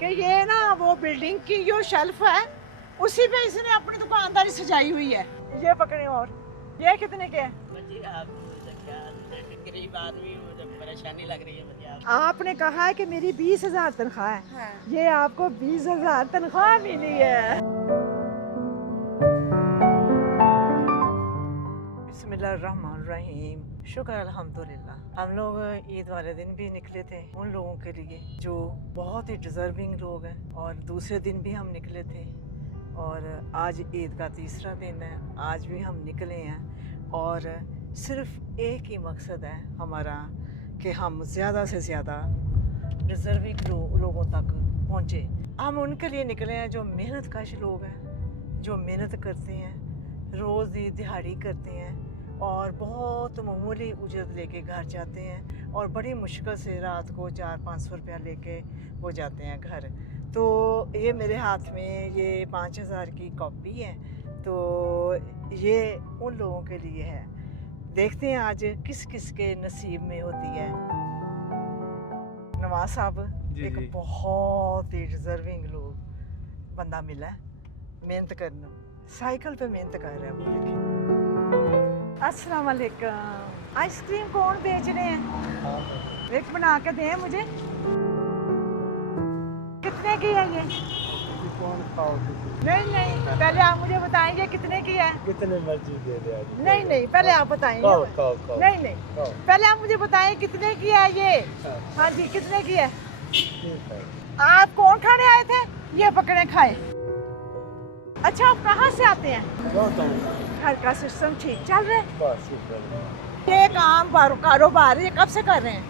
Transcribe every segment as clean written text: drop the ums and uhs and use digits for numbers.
कि ये ना वो बिल्डिंग की जो शेल्फ है उसी पे इसने अपनी दुकानदारी सजाई हुई है। ये पकड़े और ये कितने के हैं? जी आप क्या गरीब आदमी हूँ, जब परेशानी लग रही है मुझे आप। आपने कहा है कि मेरी 20,000 तनख्वाह है। हाँ। ये आपको 20,000 तनख्वाह मिली है। बिस्मिल्लाहिर्रहमानिर्रहीम। शुक्र अल्हम्दुलिल्लाह। हम लोग ईद वाले दिन भी निकले थे उन लोगों के लिए जो बहुत ही डिजर्विंग लोग हैं, और दूसरे दिन भी हम निकले थे, और आज ईद का तीसरा दिन है। आज भी हम निकले हैं और सिर्फ एक ही मकसद है हमारा कि हम ज़्यादा से ज़्यादा डिजर्विंग लोगों तक पहुँचे। हम उनके लिए निकले हैं जो मेहनत कश लोग हैं, जो मेहनत करते हैं, रोज़ ही दिहाड़ी करते हैं और बहुत मामूली उजरत लेके घर जाते हैं, और बड़ी मुश्किल से रात को 400-500 रुपया लेके वो जाते हैं घर। तो ये मेरे हाथ में ये 5,000 की कॉपी है, तो ये उन लोगों के लिए है। देखते हैं आज किस किस के नसीब में होती है। नवाज साहब एक बहुत ही डिजर्विंग लोग बंदा मिला है, मेहनत करना, साइकिल पे मेहनत कर रहे हैं वो। देखिए, अस्सलाम वालेकुम। आइसक्रीम कौन बेच रहे हैं? एक बना के दें मुझे। कितने की है ये? कौन खाओगे? नहीं नहीं, पहले आप मुझे बताएंगे कितने की है। कितने मर्जी दे दे। नहीं नहीं, पहले आप बताएंगे। खाओ। नहीं नहीं, पहले आप मुझे बताएं कितने की है ये। हाँ जी, कितने की है? ठीक है। आप कौन खाने आए थे? ये पकड़े खाए। अच्छा, आप कहाँ से आते हैं? घर का सिस्टम ठीक चल रहा है? बस शुक्र। ये काम कारोबार ये कब से कर रहे हैं?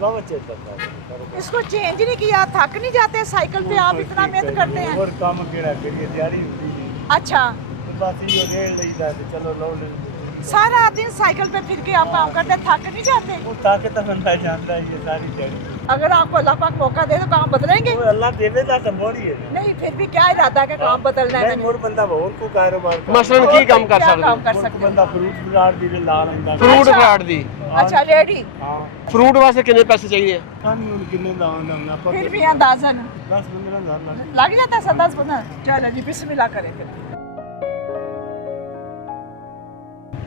बाबा चेक करता है। इसको चेंज नहीं किया? थक नहीं जाते साइकिल पे? आप इतना मेहनत करते हैं। और काम केड़ा करिए, दिहाड़ी होती है। अच्छा, तो बस ये रेल नहीं जाते, चलो लो ले। सारा दिन साइकिल पे फिर के आप काम करते हैं, थक नहीं जाते? वो ताकत तो बंदा जानता है ये सारी दिहाड़ी। अगर आपको अल्लाह पाक मौका दे तो काम बदलेंगे? वो अल्लाह देवेगा तो मोड़ी है। नहीं, फिर भी क्या इरादा है कि काम बदलना है? नहीं, और बंदा बहुत को कारोबार मसलन की काम कर क्या काम सकते कर सकते बंदा फ्रूट फ्राट दी ला लंदा। फ्रूट अच्छा। फ्राट दी। अच्छा, रेडी। हां, फ्रूट वास्ते कितने पैसे चाहिए? खानी उन किन्ने दावन हमने पर फिर भी अंदाजन 10-15,000 लग जाता है। 10-15। चलो जी, बिस्मिल्लाह करें फिर।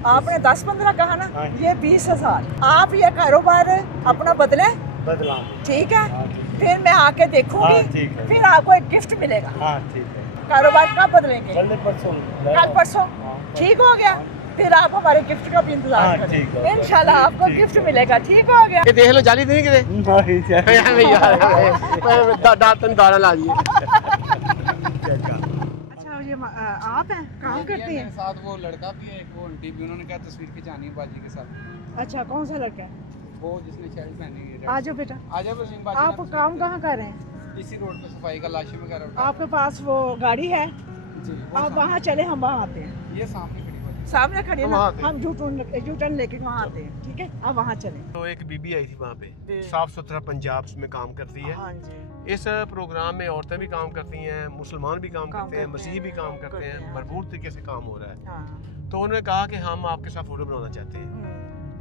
आपने 10-15 कहा ना, हाँ। ये 20,000। आप ये कारोबार अपना बदले, बदला। ठीक है? हाँ, ठीक। फिर मैं आके हाँ, देखूंगी, ठीक है। फिर आपको एक गिफ्ट मिलेगा। हाँ ठीक है। कारोबार कब बदलेंगे? कल परसों। कल परसों? हाँ। ठीक हो गया, फिर आप हमारे गिफ्ट का भी इंतजार हाँ, करें। ठीक है। इंशाल्लाह आपको ठीक गिफ्ट है। मिलेगा। ठीक हो गया। ये देख लो, जाली नहीं किते नहीं यार दातन दाना ला दिए। अच्छा, ये आप हैं, काम करती हैं? साथ वो लड़का भी है, एक वो आंटी भी, उन्होंने क्या तस्वीर खिंचानी है बाजी के साथ। अच्छा, कौन सा लड़का है? वो जिसने शर्ट पहनी है। आ जाओ बेटा। आ जाओ वसीम बाजी। आप काम कहाँ कर रहे हैं? इसी रोड पे सफाई का लाशें वगैरह उठा। आपके पास वो गाड़ी है? जी वो आप सामने- वहाँ चले, हम वहाँ आते हैं। ये सामने खड़ी बाजी। सामने खड़ी है हम ना, वहाँ आते हैं। हम यूटर्न लेके वहाँ आते हैं। ठीक है, आप वहाँ चले। तो एक बीबी आई थी वहाँ पे, जी। साफ सुथरा पंजाब में काम करती है। हाँ जी। इस प्रोग्राम में औरतें भी काम करती हैं, मुसलमान भी काम काम करते हैं, करते मसीही हैं, भी काम करते करते हैं, हैं। भरपूर तरीके से काम हो रहा है। हाँ। तो उन्होंने कहा कि हम आपके साथ फोटो बनाना चाहते हैं,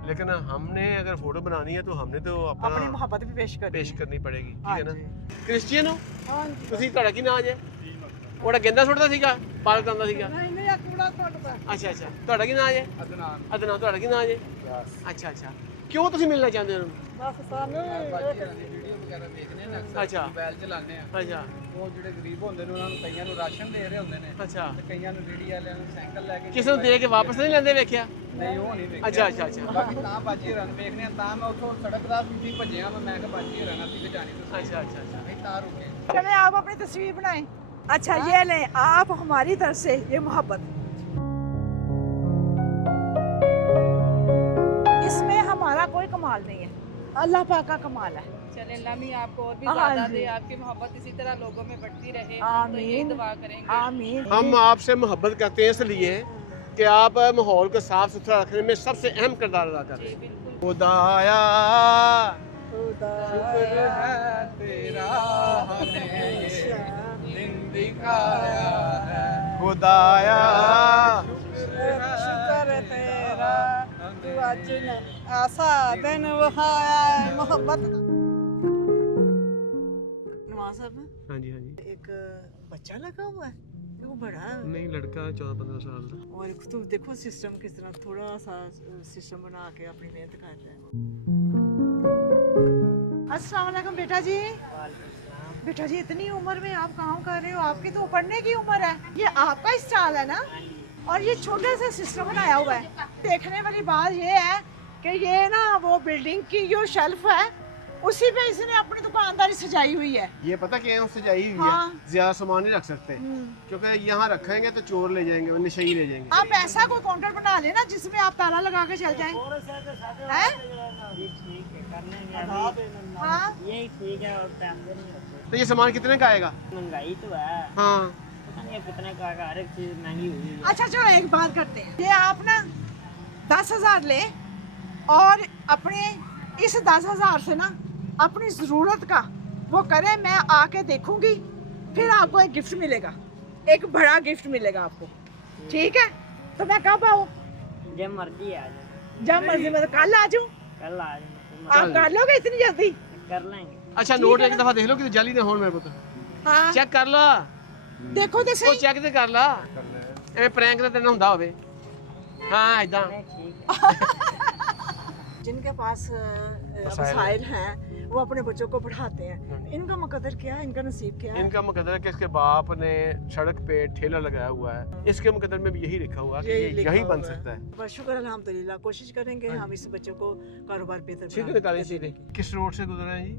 लेकिन हमने अगर फोटो बनानी है तो हमने तो अपनी अपना मोहब्बत भी पेश करनी पेश है। करनी पड़ेगी, हाँ ठीक है जी। ना। क्रिश्चियन हो हाँ जी। ਤੁਸੀਂ? ਤੁਹਾਡਾ ਕੀ ਨਾਮ ਹੈ? ਉਹਦਾ ਗੇਂਦਾ ਸੁੱਟਦਾ ਸੀਗਾ, ਪਾਲਕ ਕਰਦਾ ਸੀਗਾ। नहीं नहीं, कूड़ा सुੱਟਦਾ। ਅੱਛਾ ਅੱਛਾ, ਤੁਹਾਡਾ ਕੀ ਨਾਮ ਹੈ? अदनान ਅਦਨਾਨ। ਤੁਹਾਡਾ ਕੀ ਨਾਮ ਹੈ? ਅੱਛਾ ਅੱਛਾ, ਕਿਉਂ ਤੁਸੀਂ ਮਿਲਣਾ ਚਾਹੁੰਦੇ ਹੋ? बस सानू ਬਾਜੀ ਹਰਾਂ ਦੀ ਵੀਡੀਓ ਵਗੈਰਾ ਦੇਖਦੇ ਨੇ ਅਕਸਰ, ਅੱਛਾ। ਮੋਬਾਈਲ ਚਲਾਉਂਦੇ ਆ। ਅੱਛਾ ਉਹ ਜਿਹੜੇ ਗਰੀਬ ਹੁੰਦੇ ਨੇ ਉਹਨਾਂ ਨੂੰ ਕਈਆਂ ਨੂੰ ਰਾਸ਼ਨ ਦੇ ਰਹੇ ਹੁੰਦੇ ਨੇ, ਅੱਛਾ, ਤੇ ਕਈਆਂ ਨੂੰ ਰੇੜੀ ਵਾਲਿਆਂ ਨੂੰ ਸਾਈਕਲ ਲੈ ਕੇ ਕਿਸੇ ਨੂੰ ਦੇ ਕੇ ਵਾਪਸ ਨਹੀਂ ਲੈਂਦੇ ਵੇਖਿਆ? ਨਹੀਂ ਉਹ ਨਹੀਂ ਵੇਖਿਆ। ਅੱਛਾ ਅੱਛਾ ਅੱਛਾ ਬਾਕੀ ਤਾਂ ਬਾਜੀ ਹਰਾਂ ਨੂੰ ਵੇਖਨੇ ਆ, ਤਾਂ ਮੈਂ ਉੱਥੋਂ ਸੜਕ ਦਾ ਵੀ ਭੱਜਿਆ, ਮੈਂ ਕਿਹਾ ਬਾਜੀ ਹਰਾਂ ਨਾਲ ਵੀ ਜਾਣੀ ਤੁਸੀਂ। ਅੱਛਾ ਅੱਛਾ ਅੱਛਾ। ਨਹੀਂ ਤਾਂ रुके। चले, आप अपनी तस्वीर बनाएं। अच्छा, ये लें आप हमारी तरफ से ये मोहब्बत। इसमें हमारा कोई कमाल नहीं है, अल्लाह पाक का कमाल है। चले अल्लाह आपको और भी हाँ ज्यादा जी। दे, आपकी मोहब्बत इसी तरह लोगों में बढ़ती रहे। तो आमीन। यही दुआ करेंगे। आमीन। हम आपसे मोहब्बत करते हैं इसलिए कि आप माहौल को साफ सुथरा रखने में सबसे अहम किरदार अदा कर रहे जी हैं। बिल्कुल। खुदाया शुक्र है तेरा हमें ये दिन दिखाया है। खुदाया शुक्र तेरा तू अज ने ऐसा दिन वहाया मोहब्बत। नवाज साहब, साहब हाँ जी हाँ जी। एक बच्चा लगा हुआ है, वो बड़ा है। नहीं, लड़का 14-15 साल का। और तो देखो सिस्टम किस तरह थोड़ा सा सिस्टम बना के अपनी मेहनत कर रहे हैं। अस्सलाम वालेकुम बेटा जी। बेटा जी इतनी उम्र में आप काम कर रहे हो, आपकी तो पढ़ने की उम्र है, ये आपका स्टॉल है ना? और ये छोटा सा सिस्टम बनाया हुआ है। देखने वाली बात ये है कि ये ना वो बिल्डिंग की जो शेल्फ है उसी पे इसने अपनी दुकानदारी सजाई हुई है। ये पता क्या सजाई हुई हाँ। है, ज्यादा सामान नहीं रख सकते क्योंकि यहाँ रखेंगे तो चोर ले जाएंगे, नशेई ले जाएंगे। आप ऐसा कोई काउंटर बना लेना जिसमें आप ताला लगा के चल जाएं। हैं? हाँ? यही ठीक है और पैसे नहीं रखते। तो ये सामान कितने का आएगा? महंगाई तो है, हाँ पता नहीं अब कितने का आएगा, हर एक चीज महंगी हुई है। अच्छा चलो एक बात करते हैं, ये आप ना 10,000 ले और अपने इस 10,000 से ना अपनी ज़रूरत का वो करें, मैं आके देखूंगी, फिर आपको एक गिफ्ट मिलेगा, एक बड़ा गिफ्ट मिलेगा आपको, ठीक है? तो मैं कब आऊँ? जब मर्जी आ जाए, जब मर्जी, मतलब कल आ जाऊँ? कल आ जाए, आप कर लोगे इतनी जल्दी? कर लेंगे। अच्छा, नोट एक दफा देख लो कि जाली ना हो मेरे को तो हाँ चेक कर लो। देखो तो ਉਹ सही। ਚੈੱਕ ਤੇ ਕਰ ਲਾ, ਐਵੇਂ ਪ੍ਰੈਂਕ ਤਾਂ ਤੈਨੂੰ ਹੁੰਦਾ ਹੋਵੇ। ਹਾਂ ਇਦਾਂ। जिनके पास वसाइल हैं वो अपने बच्चों को पढ़ाते हैं, इनका मुकद्दर क्या है, इनका नसीब क्या है? इनका मुकद्दर है कि इसके बाप ने सड़क पे ठेला लगाया हुआ है, इसके मुकद्दर में भी यही लिखा हुआ है कि ये लिखा यही बन हुआ है। सकता है। बस शुक्र अल्हम्दुलिल्लाह, कोशिश करेंगे हम इस बच्चों को कारोबार बेहतर ठीक बना निकालें के सीधे। देने की। किस रोड से गुजरे हैं जी?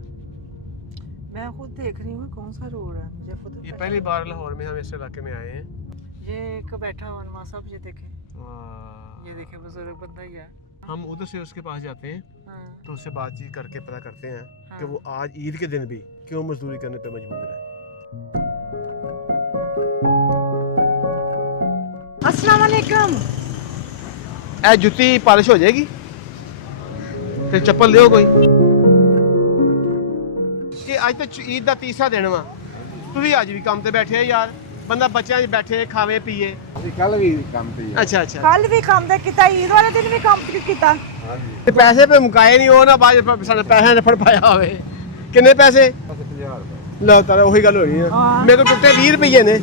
मैं खुद देख रही हूँ कौन सा रोड है, मुझे खुद ये पता पहली नहीं। बार लाहौर में हम इस इलाके में आए हैं। ये एक बैठा हुआ नवाज साहब, ये देखे, वाह। ये देखे बुजुर्ग बंदा ही है। हम उधर से उसके पास जाते हैं हाँ, तो उससे बातचीत करके पता करते हैं हाँ। कि वो आज ईद के दिन भी क्यों मजदूरी करने पे मजबूर है। अस्सलाम वालेकुम। ए जुत्ती पालिश हो जाएगी ਤੇ ਚੱਪਲ ਦਿਓ ਕੋਈ ਕਿ ਅੱਜ ਤਾਂ ਈਦ ਦਾ ਤੀਸਰਾ ਦਿਨ ਵਾ, ਤੁਸੀਂ ਅੱਜ ਵੀ ਕੰਮ ਤੇ ਬੈਠੇ ਆ ਯਾਰ, ਬੰਦਾ ਬੱਚਿਆਂ 'ਚ ਬੈਠੇ ਖਾਵੇ ਪੀਏ। ਕੱਲ ਵੀ ਕੰਮ ਤੇ ਅੱਛਾ ਅੱਛਾ, कल भी काम दे किता, ईद वाले दिन भी काम किता। ਤੇ ਪੈਸੇ ਤੇ ਮੁਕਾਏ ਨਹੀਂ, ਉਹ ਨਾ ਬਾਅਦ ਸਾਡੇ ਪੈਸਿਆਂ ਨੇ ਫੜ ਪਾਇਆ ਹੋਵੇ। ਕਿੰਨੇ ਪੈਸੇ? 50 ਰੁਪਏ। ਲਓ ਤਾਰਾ ਉਹੀ ਗੱਲ ਹੋਣੀ ਆ, ਹਾਂ। ਮੇਰੇ ਕੋਲ ਟੁੱਟੇ 20 ਰੁਪਏ ਨੇ।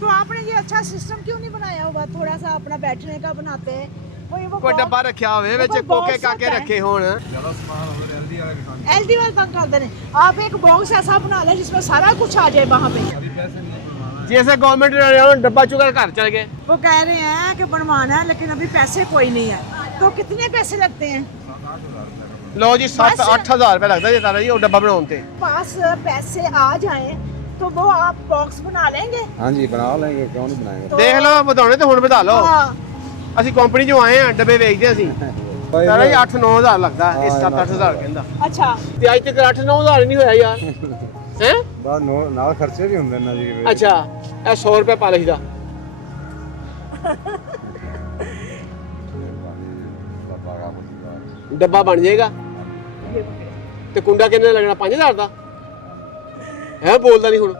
तो आपने ये अच्छा सिस्टम क्यों नहीं बनाया हुआ, थोड़ा सा अपना बैठने का बनाते हैं, कोई वो ਕੋਈ ਡੱਬਾ ਰੱਖਿਆ ਹੋਵੇ ਵਿੱਚ कोई ਕੋਕੇ box ਕਾਕੇ होता है। ਰੱਖੇ ਹੋਣ। ਜ਼ਿਆਦਾ ਸਮਾਨ ਹੋਵੇ ਐਲਡੀ ਵਾਲੇ ਵੀ ਖਾਂਦੇ। एलडी वाले तंग करते हैं, आप एक बॉक्स ऐसा बना लें जिसमें सारा कुछ आ जाए वहाँ पे। अभी पैसे नहीं बनवाना जैसे गवर्नमेंट ने डब्बा चुका घर चल गए। वो कह रहे हैं कि बनवाना है लेकिन अभी पैसे कोई नहीं है, तो कितने पैसे लगते हैं? 7-8 हज़ार रुपये का। ਲਓ ਜੀ 7-8 बस। ਹਜ਼ਾਰ ਰੁਪਏ ਲੱਗਦਾ ਜੀ ਤਾਰਾ ਜੀ ਉਹ ਡੱਬਾ ਬਣਾਉਣ ਤੇ। पास पैसे आ जाएं तो वो आप बॉक्स बना लेंगे? हाँ जी बना लेंगे, क्यों नहीं बनाएंगे। तो ਦੇਖ ਲਓ ਵਧਾਉਣੇ ਤੇ ਹੁਣ ਵਧਾ ਲਓ। हाँ, ਅਸੀਂ ਕੰਪਨੀ ਚੋਂ ਆਏ ਆ, ਡੱਬੇ ਵੇਚਦੇ ਅਸੀਂ। ਤਾਰਾ ਜੀ 8-9 ਹਜ਼ਾਰ ਲੱਗਦਾ, ਇਹ 7-8 ਹਜ਼ਾਰ ਕਹਿੰਦਾ। अच्छा ਤੇ ਅੱਜ ਤੱਕ 8-9 ਹਜ਼ਾਰ ਨਹੀਂ ਹੋਇਆ ਯਾਰ ਹੈ। ਬਾਅਦ ਨਾਲ ਖਰਚੇ ਵੀ ਹੁੰਦੇ ਨੇ ਜੀ। ਅੱਛਾ, ਇਹ 100 ਰੁਪਏ ਪਾਲਿਸ਼ ਦਾ ਡੱਬਾ ਬਣ ਜਾਏਗਾ। ਤੇ ਕੁੰਡਾ ਕਿੰਨੇ ਲੱਗਣਾ? 5000 ਦਾ ਹੈ, ਬੋਲਦਾ ਨਹੀਂ ਹੁਣ।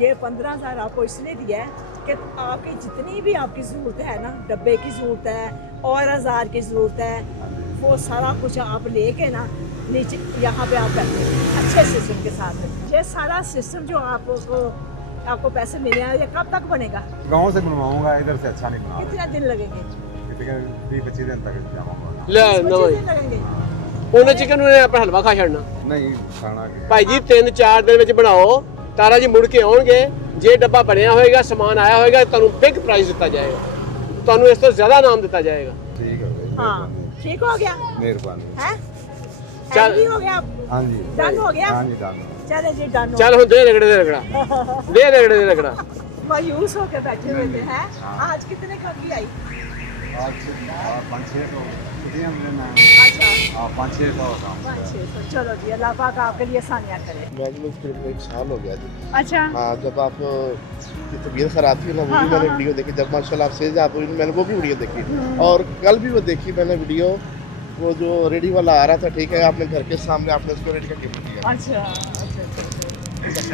ये 15,000 आपको इसलिए दिया है कि आपकी जितनी भी आपकी ज़रूरत है ना, डब्बे की ज़रूरत है और औजार की ज़रूरत है, वो सारा कुछ आप लेके ना नीचे यहाँ पे आप बैठे अच्छे सिस्टम के साथ। ये सारा सिस्टम जो आपको पैसे मिले हैं, ये कब तक बनेगा, गाँव से बनवाऊंगा, इधर से अच्छा नहीं बना। कितने दिन लगेंगे? 20-25 दिन तक जाऊंगा। ਲੈ 25 ਨਵਾਂ दिन लगेंगे। ਉਹਨੇ ਚਿਕਨ ਨੂੰ ਆਪਾਂ ਹਲਵਾ ਖਾ ਛੱਡਣਾ। नहीं खाना के ਭਾਈ ਜੀ 3-4 ਦਿਨ ਵਿੱਚ ਬਣਾਓ, ਤਾਰਾ ਜੀ ਮੁੜ ਕੇ ਆਉਣਗੇ, ਜੇ ਡੱਬਾ ਬਣਿਆ ਹੋਏਗਾ, ਸਮਾਨ ਆਇਆ ਹੋਏਗਾ, ਤੁਹਾਨੂੰ ਬਿਗ ਪ੍ਰਾਈਜ਼ ਦਿੱਤਾ ਜਾਏਗਾ, ਤੁਹਾਨੂੰ ਇਸ ਤੋਂ ਜ਼ਿਆਦਾ ਨਾਮ ਦਿੱਤਾ ਜਾਏਗਾ। ठीक है भाई, हाँ ठीक हो गया मेहरबानी। है, चल। भी हो गया, हाँ जी डन हो गया। हाँ जी डन। चले जी डन हो ਚੱਲ ਹੁਣ ਦੇ ਰਗੜੇ ਦੇ ਰਗੜਾ, ਦੇ रगड़े ਦੇ रगड़ा। मायूस होकर बैठे हुए थे हैं। आज कितने कमी आई? आज 5-6 को छुट्टियाँ मिले ना। अच्छा 5-6 का होगा। 500। चलो जी, अल्लाह पाक आपके लिए आसानियाँ करे। मैनेजमेंट फील्ड में 1 साल हो गया जी। अच्छा हाँ, जब आप की तबीयत खराब थी ना, वो हाँ, भी मैंने हाँ, वीडियो देखी। जब माशाल्लाह आप सेज आप हुई, मैंने वो भी वीडियो देखी। और कल भी वो देखी मैंने वीडियो, वो जो रेडी वाला आ रहा था, ठीक है, आपने घर के सामने आपने उसको रेडी का गिफ्ट दिया। अच्छा अच्छा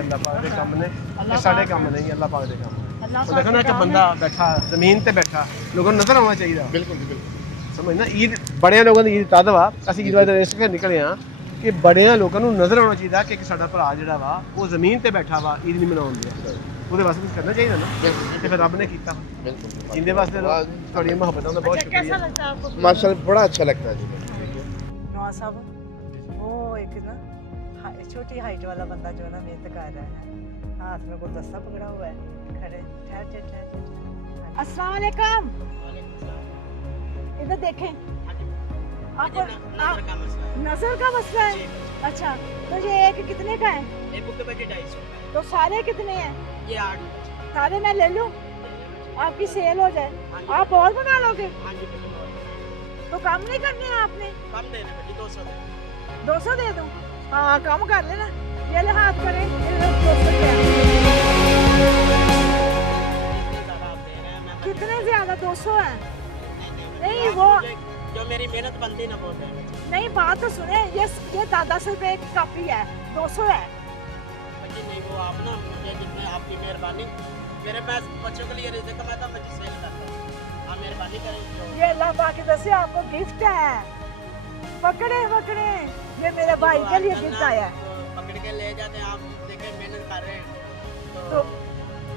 ਅੱਲਾ ਪਾਕ ਦੇ ਕੰਮ ਨੇ, ਇਹ ਸਾਡੇ ਕੰਮ ਨਹੀਂ, ਅੱਲਾ ਪਾਕ ਦੇ ਕੰਮ। अल्लाह ਉਹ ਦੇਖੋ ਨਾ पाक ਕਿ ਬੰਦਾ ਬੈਠਾ ਜ਼ਮੀਨ ਤੇ ਬੈਠਾ, ਲੋਕਾਂ ਨੂੰ ਨਜ਼ਰ ਆਉਣਾ ਚਾਹੀਦਾ। बिल्कुल जी बिल्कुल। ਸਮਝਣਾ ਈਦ ਬੜਿਆਂ ਲੋਕਾਂ ਦੀ ਈਦ ਤਦ ਵਾ, ਅਸੀਂ ਈਦ ਵਾਲੇ ਦਿਨ ਇਸ ਕਰਕੇ ਨਿਕਲੇ ਆ ਕਿ ਬੜਿਆਂ ਲੋਕਾਂ ਨੂੰ ਨਜ਼ਰ ਆਉਣਾ ਚਾਹੀਦਾ ਕਿ ਇੱਕ ਸਾਡਾ ਭਰਾ ਜਿਹੜਾ ਵਾ ਉਹ ਜ਼ਮੀਨ ਤੇ ਬੈਠਾ ਵਾ ਈਦ ਨਹੀਂ ਮਨਾਉਣ ਦਿਆ ਉਹਦੇ ਵਾਸਤੇ ਕੁਝ ਕਰਨਾ ਚਾਹੀਦਾ ਨਾ ਤੇ ਫਿਰ ਰੱਬ ਨੇ ਕੀਤਾ बिल्कुल ਜਿੰਦੇ ਵਾਸਤੇ ਤੁਹਾਡੀਆਂ ਮੁਹੱਬਤਾਂ ਦਾ ਬਹੁਤ अच्छा कैसा ਸ਼ੁਕਰੀਆ लगता है आपको? माशाल्लाह बड़ा अच्छा लगता है जी नवाज साहब वो एक ना छोटी हाइट वाला बंदा जो ना मेहनत कर रहा है, हाथ में गुलदस्ता पकड़ा हुआ है, खड़े ठहर ठहर। अस्सलाम वालेकुम, इधर देखें। आप नजर का मसला है। नजर का मसला है? अच्छा, तो ये एक कितने का है? एक बुक के बजे 250 का तो सारे कितने हैं? है। ये 8 सारे मैं ले लूं, आपकी सेल हो जाए, आप और बना लोगे? हाँ जी बिल्कुल। तो कम नहीं करने हैं आपने? कम दे रहे बेटी 200 दे। 200 दे दूं? हाँ कम कर लेना, ये ले हाथ करें, ये ले 200 के हैं। इतने ज़्यादा आप दे रहे हैं मैं कितने ज्यादा? 200 है? नहीं, आप वो- मुझे जो मेरी मेहनत बनती ना बोल रहे हैं नहीं, बात तो सुने, ये 10 रुपए की काफी है, 200 है। बच्ची नहीं वो आप ना मुझे जितने आपकी मेहरबानी मेरे पास बच्चों के लिए रिज़्क़ कमाता मैं सेल करता हूँ आप मेहरबानी करें तो ये अल्लाह पाक की तरफ से आपको गिफ्ट है, पकड़े पकड़े, ये मेरे भाई के लिए गिफ्ट आया है। तो पकड़ के ले जाते हैं आप देखें मेहनत कर रहे हैं तो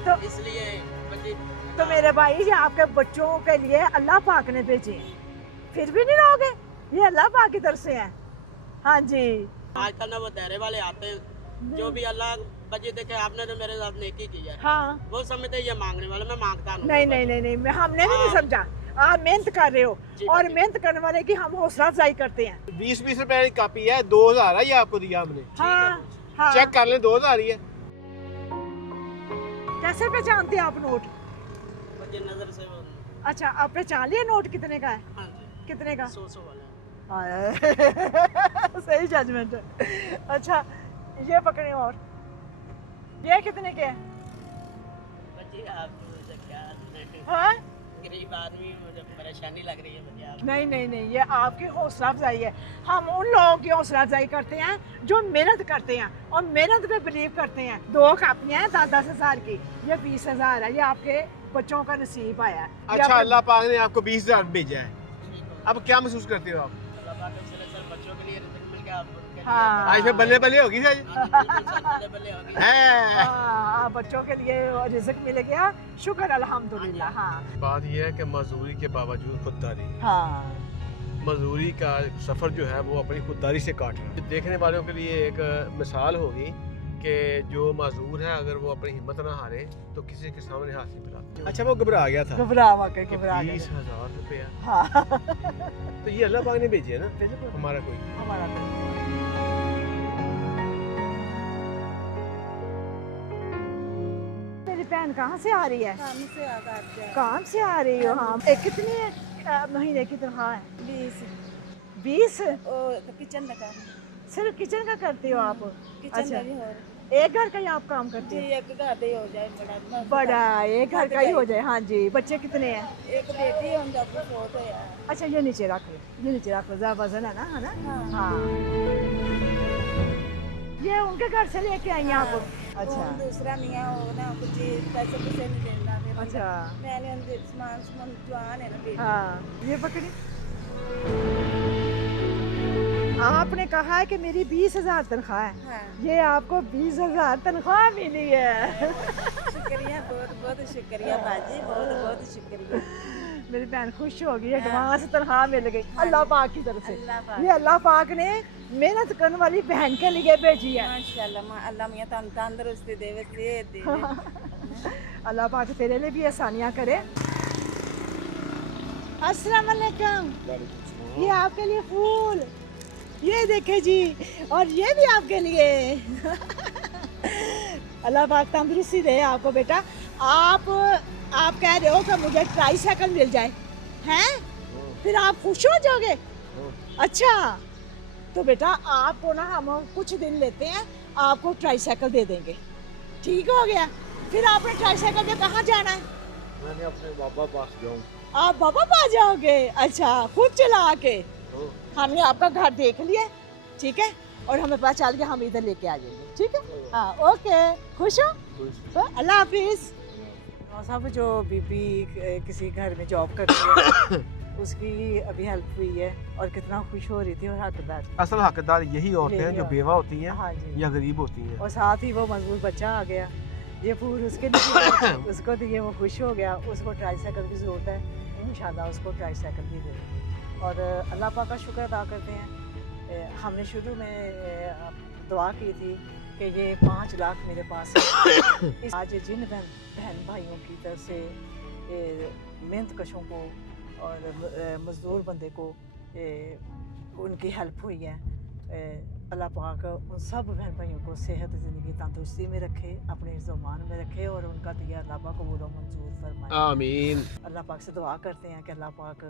तो इसलिए बच्ची तो मेरे भाई ये आपके बच्चों के लिए अल्लाह पाक ने भेजे हैं, फिर भी नहीं रहोगे? ये अल्लाह पाक की तरफ से है। हाँ जी, आजकल ना वो दायरे वाले आते हैं जो भी अल्लाह बच्चे देखे आपने तो मेरे साथ नेकी की है हाँ। वो समझते ये मांगने वाले मैं मांगता नहीं नहीं नहीं नहीं, हमने भी नहीं समझा, आप मेहनत कर रहे हो जी, और जी। मेहनत करने वाले की हम हौसला अफजाई करते हैं। 20-20 रुपए की कापी है 2000 है ये आपको दिया हमने हाँ हाँ। चेक कर लें 2000 ही है कैसे पहचानते हैं आप नोट? बच्चे नजर से वो अच्छा, आप पहचान लिए नोट कितने का है? हाँ जी कितने का? 100 वाला सही जजमेंट है। अच्छा, ये पकड़े, और ये कितने के हैं? बच्ची आप मुझे क्या नहीं हाँ? गरीब आदमी मुझे परेशानी लग रही है बच्ची आप नहीं नहीं नहीं, ये आपकी हौसला अफजाई है। हम उन लोगों की हौसला अफजाई करते हैं जो मेहनत करते हैं और मेहनत पे बिलीव करते हैं। 2 कापियाँ हैं 10-10 हज़ार की, ये 20,000 है, ये आपके बच्चों का नसीब आया है। ये अच्छा आपके- अल्लाह पाक ने आपको 20,000 भेजा है अब क्या महसूस करते हो आप अल्लाह पाक के सिले से बच्चों के लिए रिज़्क़ मिल गया आपको हाँ। आज फिर बल्ले बल्ले होगी आज बल्ले होगी है हाँ, बच्चों के लिए रिज़्क मिल गया, शुक्र अल्हम्दुलिल्लाह। हाँ बात यह है कि मजदूरी के बावजूद खुददारी हाँ मजदूरी का सफ़र जो है वो अपनी खुददारी से काट रहा है। देखने वालों के लिए एक मिसाल होगी कि जो मजदूर है अगर वो अपनी हिम्मत ना हारे तो किसी के सामने हाथ नहीं मिला। अच्छा वो घबरा गया था घबरा वाकई कि घबरा गए। 20,000 रुपया हाँ तो ये अल्लाह पाक ने भेजे है ना बिल्कुल हमारा कोई हमारा तो। मेरी बहन कहाँ से आ रही है? काम से आ रही हो? हाँ। कितनी महीने की तनख्वाह है? 20? किचन में काम सिर्फ किचन का करते हो आप? किचन अच्छा, में भी हो एक घर का ही आप काम करते जी हो? एक घर दे हो जाए बड़ा बड़ा एक घर का ही हो जाए। हाँ जी, बच्चे कितने हैं? एक बेटी है उनका कुछ हो तो यार अच्छा, ये नीचे रख लो, ये नीचे रख लो, ज़्यादा वजन है ना, है ना? हाँ। ये उनके घर से लेके आई हैं आप? अच्छा वो दूसरा मियाँ हो ना कुछ पैसे नहीं देना फिर अच्छा। मैंने उनके सामान जवान है ना बेटी हाँ, ये पकड़ी। आपने कहा है कि मेरी 20,000 तनख्वाह है, हाँ ये आपको 20,000 तनख्वाह मिली है। शुक्रिया बहुत बहुत शुक्रिया बाजी बहुत बहुत शुक्रिया मेरी बहन खुश हो गई, एडवांस तनख्वाह मिल गई अल्लाह पाक की तरफ से। अल्लाह पाक। ये अल्लाह पाक ने मेहनत करने वाली बहन के लिए भेजी है। माशाल्लाह अल्लाह मियाँ तंदुरुस्ती देवे सेहत देवे अल्लाह पाक तेरे लिए भी आसानियाँ करे। अस्सलाम वालेकुम, ये आपके लिए फूल, ये देखे जी, और ये भी आपके लिए। अल्लाह पाक तंदुरुस्ती दे आपको बेटा। आप कह रहे हो कि मुझे ट्राईसाइकिल मिल जाए, हैं? फिर आप खुश हो जाओगे? अच्छा, तो बेटा आपको ना हम कुछ दिन लेते हैं, आपको ट्राईसाइकिल दे देंगे, ठीक हो गया? फिर आपने ट्राईसाइकिल पे कहाँ जाना है? मैंने अपने बाबा पास जाऊँ आप बाबा पास जाओगे? अच्छा, खुद चला के? हमने आपका घर देख लिया, ठीक है, और हमें पता चल गया, हम इधर लेके आ जाएंगे, ठीक है? हाँ ओके, खुश हो? अल्लाह हाफिज। साहब जो बीबी किसी घर में जॉब करती है उसकी अभी हेल्प हुई है और कितना खुश हो रही थी और हकदार। असल हकदार यही औरतें हैं जो बेवा होती हैं हाँ जी, या गरीब होती हैं। और साथ ही वो मजबूर बच्चा आ गया, ये फूल उसके लिए उसको दिए, वो खुश हो गया। उसको ट्राईसाइकिल की ज़रूरत है, इंशाल्लाह उसको ट्राईसाइकिल भी दे देंगे। और अल्लाह पाक का शुक्र अदा करते हैं। हमने शुरू में दुआ की थी कि ये 5 लाख मेरे पास है। आज जिन बहन भाइयों की तरफ से मेहनत कशों को और मज़दूर बंदे को उनकी हेल्प हुई है, अल्लाह पाक उन सब बहन भाइयों को सेहत ज़िंदगी तंदुरुस्ती में रखे, अपने ज़मान में रखे और उनका दिया अल्लाह पाक कबूल और मंजूर फरमाए। आमीन। अल्लाह पाक से दुआ करते हैं कि अल्लाह पाक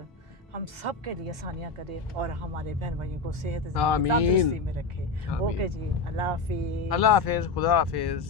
हम सब के लिए आसानियाँ करे और हमारे बहन भाइयों को सेहत आमीन। तंदुरुस्ती में रखे। आमीन। ओके जी, अल्लाह हाफिज़। अल्लाह हाफिज़, खुदा हाफिज़।